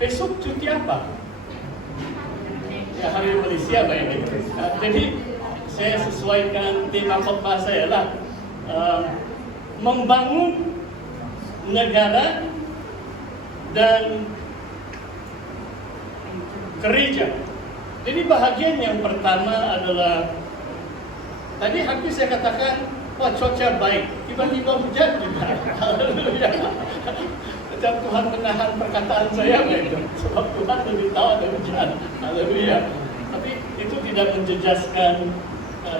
besok cuti apa? Ya, hari Malaysia bayangin. Jadi saya sesuaikan tema khotbah saya lah, membangun negara dan gereja. Jadi bahagian yang pertama adalah tadi hampir saya katakan, wah cuaca baik, tiba-tiba hujan juga. Haleluya. Macam Tuhan menahan perkataan saya begitu, sebab Tuhan lebih tahu ada hujan. Haleluya. Tapi itu tidak menjejaskan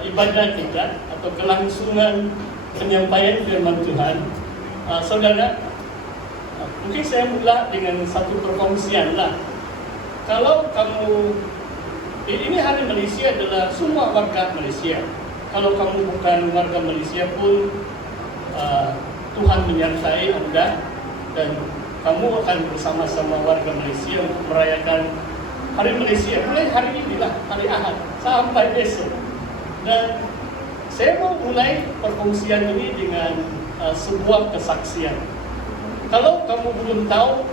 ibadah kita atau kelangsungan penyampaian firman Tuhan. Saudara, mungkin saya mula dengan satu perkongsian lah. Kalau kamu, ini hari Malaysia adalah semua warga Malaysia. Kalau kamu bukan warga Malaysia pun, Tuhan menyertai Anda dan kamu akan bersama-sama warga Malaysia untuk merayakan Hari Malaysia mulai hari inilah, hari Ahad sampai besok. Dan saya mau mulai perkongsian ini dengan sebuah kesaksian. Kalau kamu belum tahu,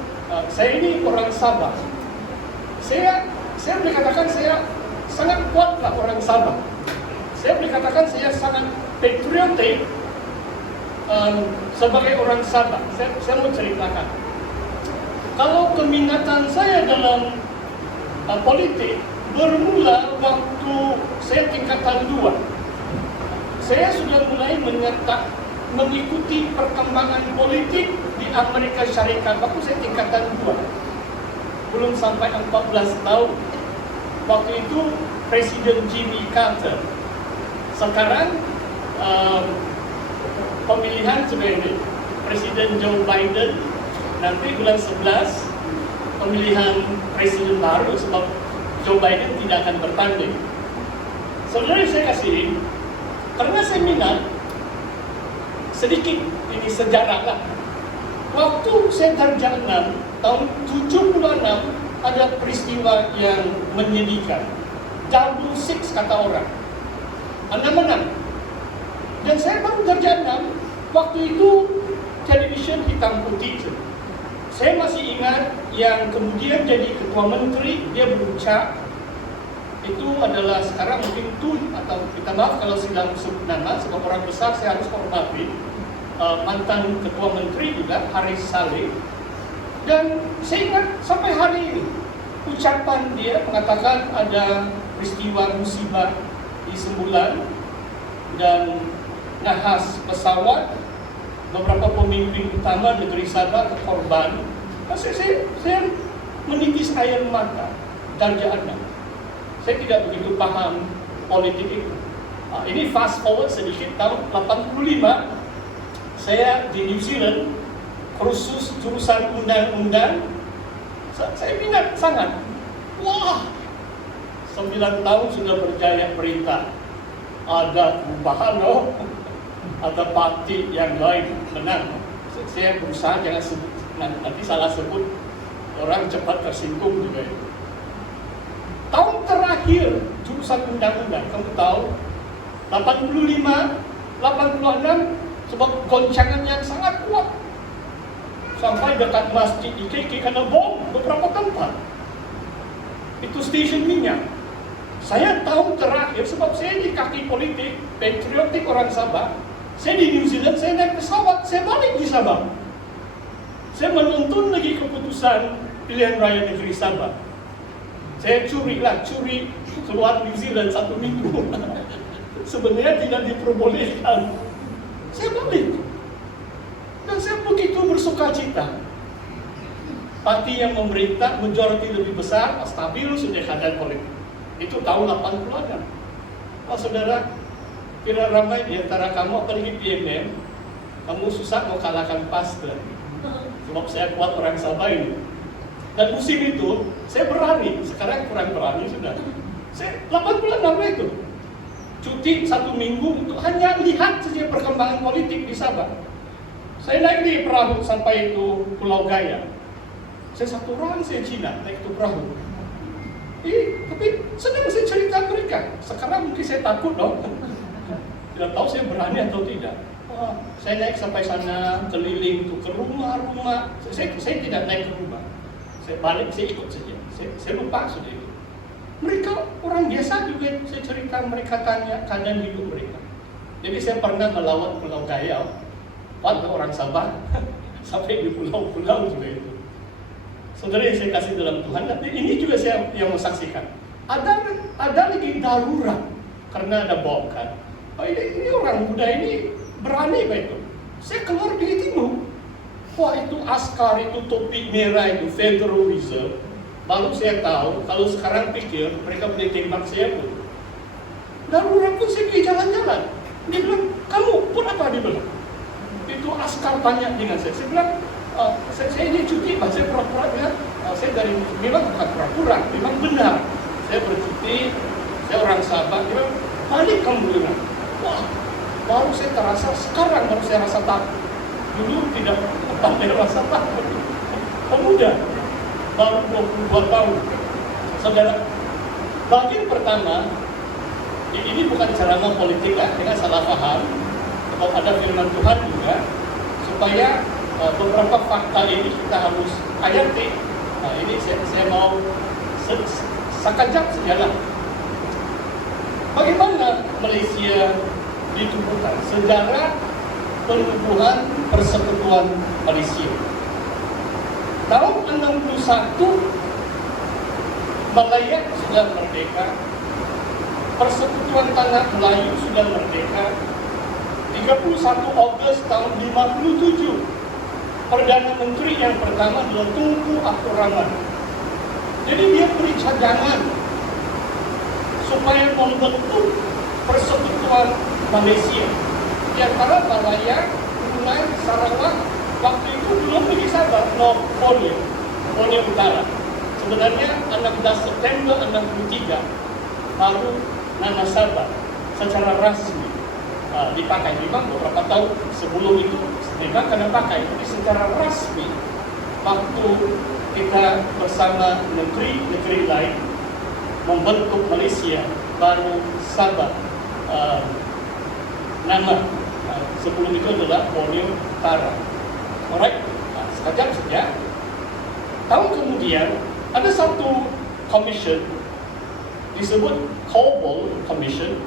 saya ini orang Sabah. Saya boleh katakan saya sangat kuatlah orang Sabah. Saya boleh katakan saya sangat patriotik sebagai orang Sabah. Saya mau ceritakan. Kalau keminatan saya dalam politik bermula waktu saya tingkatan 2. Saya sudah mulai mengikuti perkembangan politik di Amerika Syarikat waktu saya tingkatan 2. Belum sampai 14 tahun. Waktu itu Presiden Jimmy Carter. Sekarang pemilihan sudah ini. Presiden Joe Biden. Nanti bulan 11 pemilihan presiden baru sebab Joe Biden tidak akan bertanding. Saudara, saya kasih karena saya minat sedikit ini sejarah lah. Waktu saya darjah 6 tahun 76 ada peristiwa yang menyedihkan. Double six kata orang. Anda menang. Dan saya baru darjah 6 waktu itu television hitam putih. Saya masih ingat yang kemudian jadi ketua menteri, dia berucap, itu adalah sekarang mungkin Tun atau kita maaf kalau sedang sebut nama, sebab orang besar saya harus hormati, mantan ketua menteri juga, Haris Saleh. Dan saya ingat sampai hari ini, ucapan dia mengatakan ada peristiwa musibah di Sembulan dan nahas pesawat, beberapa pemimpin utama negeri Sabah korban. Saya menitis air mata darjah 6. Saya tidak begitu paham politik itu. Ini fast forward sedikit, tahun 85 saya di New Zealand, kursus jurusan undang-undang. Saya minat sangat. Wah, 9 tahun sudah berjaya berita. Ada perubahan loh. Ada parti yang lain menang. Saya berusaha jangan sebut, nanti salah sebut, orang cepat tersinggung juga. Tahun terakhir jurusan undang-undang, kamu tahu, 85, 86, sebab goncangan yang sangat kuat. Sampai dekat masjid IKK kena bom beberapa tempat. Itu stesen minyak. Saya tahun terakhir, sebab saya di kaki politik, patriotik orang Sabah. Saya di New Zealand, saya naik pesawat, saya balik di Sabah. Saya menonton lagi keputusan pilihan raya negeri Sabah. Saya curi keluar New Zealand 1 minggu. Sebenarnya tidak diperbolehkan. Saya balik. Dan saya begitu bersuka cita. Parti yang memerintah, majoriti lebih besar, stabil sudah keadaan politik. Itu tahun 86. Saudara, kira ramai di antara kamu, apalagi PMM, kamu susah mau kalahkan pastor. Sebab saya kuat orang Sabah ini. Dan musim itu, saya berani. Sekarang kurang berani sudah. Saya 86 itu. Cuti 1 minggu untuk hanya lihat saja perkembangan politik di Sabah. Saya naik di perahu sampai itu Pulau Gaya. Saya 1 orang, saya Cina, naik itu perahu. Tapi senang saya cerita mereka. Sekarang mungkin saya takut dong. Tidak tahu saya berani atau tidak. Saya naik sampai sana, keliling tuh ke rumah-rumah. Saya tidak naik ke rumah. Saya balik, saya ikut saja. Saya lupa sudah itu. Mereka orang biasa juga, saya cerita, mereka tanya keadaan hidup mereka. Jadi saya pernah melawat Pulau Gayau, ada orang Sabah, sampai di pulau-pulau juga itu. Saudara yang saya kasih dalam Tuhan, ini juga saya yang menyaksikan. Ada lagi darurat karena ada bom kan. Oh, ini orang muda ini berani Pak itu. Saya keluar di timur. Wah itu askar, itu topi merah, itu Federal Reserve. Baru saya tahu, kalau sekarang pikir mereka boleh tembak saya pun. Darurat pun saya pergi jalan-jalan. Dia bilang, kamu pun apa? Dia bilang. Itu askar tanya dengan saya. Saya bilang, saya ini cuti, Pak. Saya pura-pura bilang, saya dari, memang bukan pura-pura, memang benar. Saya bercuti, saya orang Sabah. Dia bilang, balik kamu bilang. Wah, baru saya terasa, sekarang baru saya rasa takut. Dulu tidak pandai rasa takut. Pemuda, baru 22 tahun. Saudara, bagian pertama, ini bukan ceramah politik ya, dengan salah paham. Kalau ada firman Tuhan juga, supaya beberapa fakta ini kita harus hayati. Nah, ini saya mau sekejap sajalah. Bagaimana Malaysia ditubuhkan? Sejarah penubuhan Persekutuan Malaysia. Tahun 61 Malaya sudah merdeka, Persekutuan Tanah Melayu sudah merdeka. 31 Ogos tahun 57 Perdana Menteri yang pertama adalah Tunku Abdul Rahman. Jadi dia beri cadangan supaya membentuk Persekutuan Malaysia. Di antara Malaya, Brunei, Sarawak, waktu itu belum lagi Sabah, Borneo Utara. Sebenarnya 16 September 63 baru nama Sabah secara rasmi dipakai. Memang beberapa tahun sebelum itu memang kena pakai, tapi secara rasmi waktu kita bersama negeri-negeri lain membentuk Malaysia, baru Sabah nama. Sebelum itu adalah Borneo Utara. Alright, sekejap saja. Tahun kemudian ada satu commission disebut Cobble Commission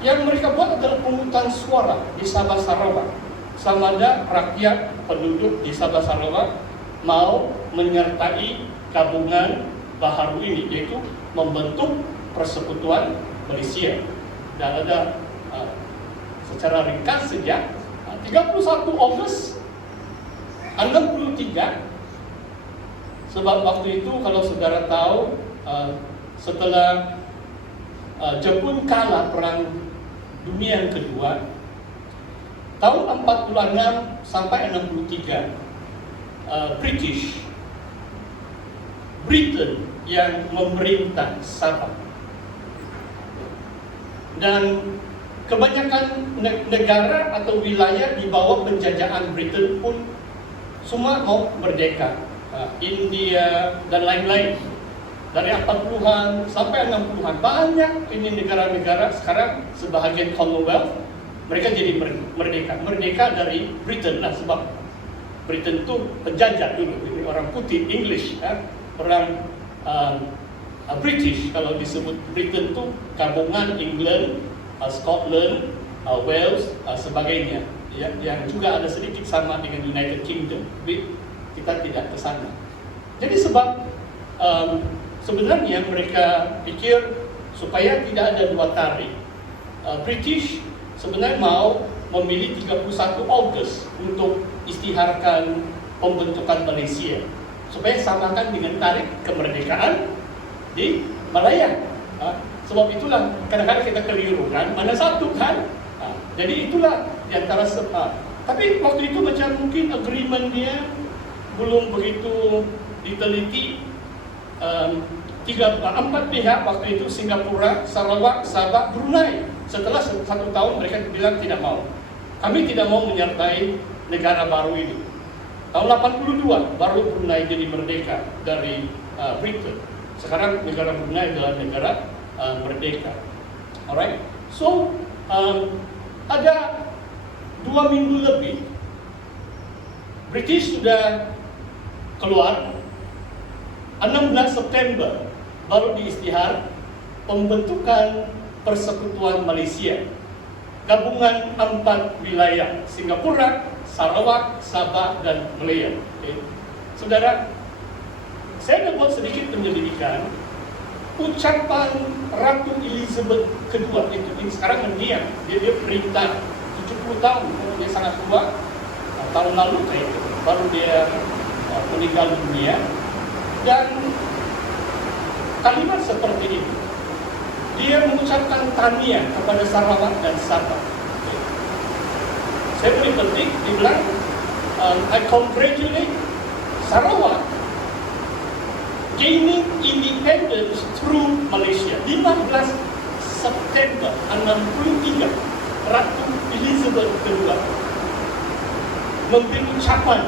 yang mereka buat adalah pemungutan suara di Sabah Sarawak. Sama ada rakyat penduduk di Sabah Sarawak mau menyertai gabungan baharu ini, yaitu membentuk Persekutuan Malaysia. Dan ada secara ringkas sejak 31 Ogos 63. Sebab waktu itu kalau saudara tahu, setelah Jepun kalah perang dunia yang kedua tahun 46 sampai 63, Britain yang memerintah Sabah. Dan kebanyakan negara atau wilayah di bawah penjajahan Britain pun semua mau merdeka. India dan lain-lain. Dari 40-an sampai 60-an. Banyak ini negara-negara sekarang sebahagian Commonwealth, mereka jadi merdeka. Merdeka dari Britain lah, sebab Britain itu penjajah dulu. Ini orang putih, English. Orang British, kalau disebut Britain itu gabungan England, Scotland, Wales, sebagainya, yang juga ada sedikit sama dengan United Kingdom, tapi kita tidak ke sana. Jadi sebab sebenarnya mereka pikir supaya tidak ada dua tarik. British sebenarnya mau memilih 31 Ogos untuk istiharkan pembentukan Malaysia, supaya samakan dengan tarikh kemerdekaan di Malaya. Sebab itulah kadang-kadang kita keliru kan, mana satu kan. Jadi itulah di antara tapi waktu itu macam mungkin agreement dia belum begitu diteliti. 4 pihak waktu itu, Singapura, Sarawak, Sabah, Brunei. Setelah 1 tahun mereka bilang tidak mau. Kami tidak mau menyertai negara baru ini. Tahun 82 baru Brunei jadi merdeka dari Britain. Sekarang negara Brunei adalah negara merdeka. Alright. So ada 2 minggu lebih British sudah keluar 16 September baru diistihar pembentukan Persekutuan Malaysia, gabungan 4 wilayah, Singapura, Sarawak, Sabah, dan Malaya. Saudara, saya nak buat sedikit penyelidikan. Ucapan Ratu Elizabeth kedua itu, ini sekarang mendiam, dia perintah 70 tahun, dia sangat tua. Tahun lalu baru dia meninggal dunia, dan kalimat seperti ini. Dia mengucapkan tahniah kepada Sarawak dan Sabah. Saya beri penting, dia bilang, I congratulate Sarawak gaining independence through Malaysia. 15 September 63, Ratu Elizabeth II memberi ucapan,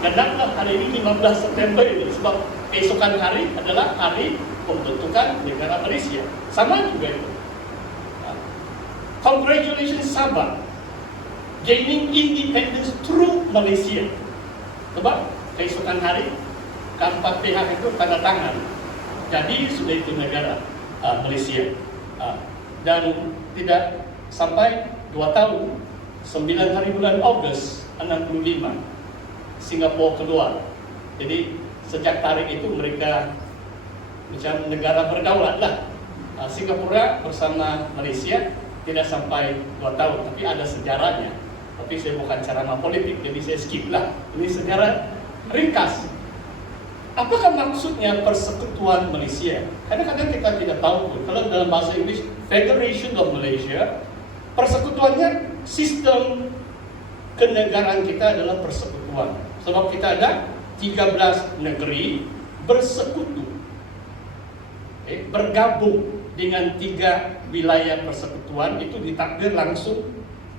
dan datang hari ini 15 September ini sebab keesokan hari adalah hari pembentukan negara Malaysia. Sama juga itu. Congratulations Sabah gaining independence through Malaysia. Sebab keesokan hari keempat pihak itu tanda tangan. Jadi sudah itu negara Malaysia. Dan tidak sampai 2 tahun, 9 hari bulan Ogos 65, Singapura keluar. Jadi sejak tarikh itu mereka macam negara berdaulat lah. Singapura bersama Malaysia tidak sampai 2 tahun, tapi ada sejarahnya. Tapi saya bukan ceramah politik, jadi saya skip lah. Ini sejarah ringkas. Apakah maksudnya Persekutuan Malaysia? Kadang-kadang kita tidak tahu. Kalau dalam bahasa Inggris, Federation of Malaysia, persekutuannya sistem kenegaraan kita adalah persekutuan. Sebab kita ada 13 negeri bersekutu, bergabung dengan 3 wilayah persekutuan. Itu ditakdir langsung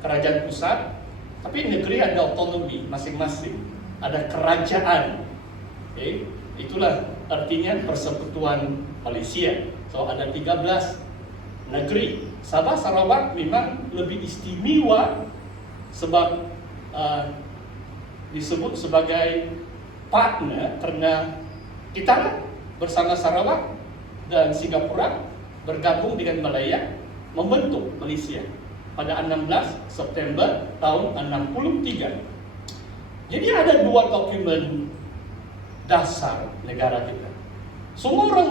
kerajaan pusat, tapi negeri ada otonomi masing-masing, ada kerajaan. Itulah artinya Persekutuan Malaysia. So ada 13 negeri. Sabah Sarawak memang lebih istimewa sebab disebut sebagai partner karena kita bersama Sarawak dan Singapura bergabung dengan Malaya membentuk Malaysia pada 16 September tahun 63. Jadi ada 2 dokumen dasar negara kita. Semua orang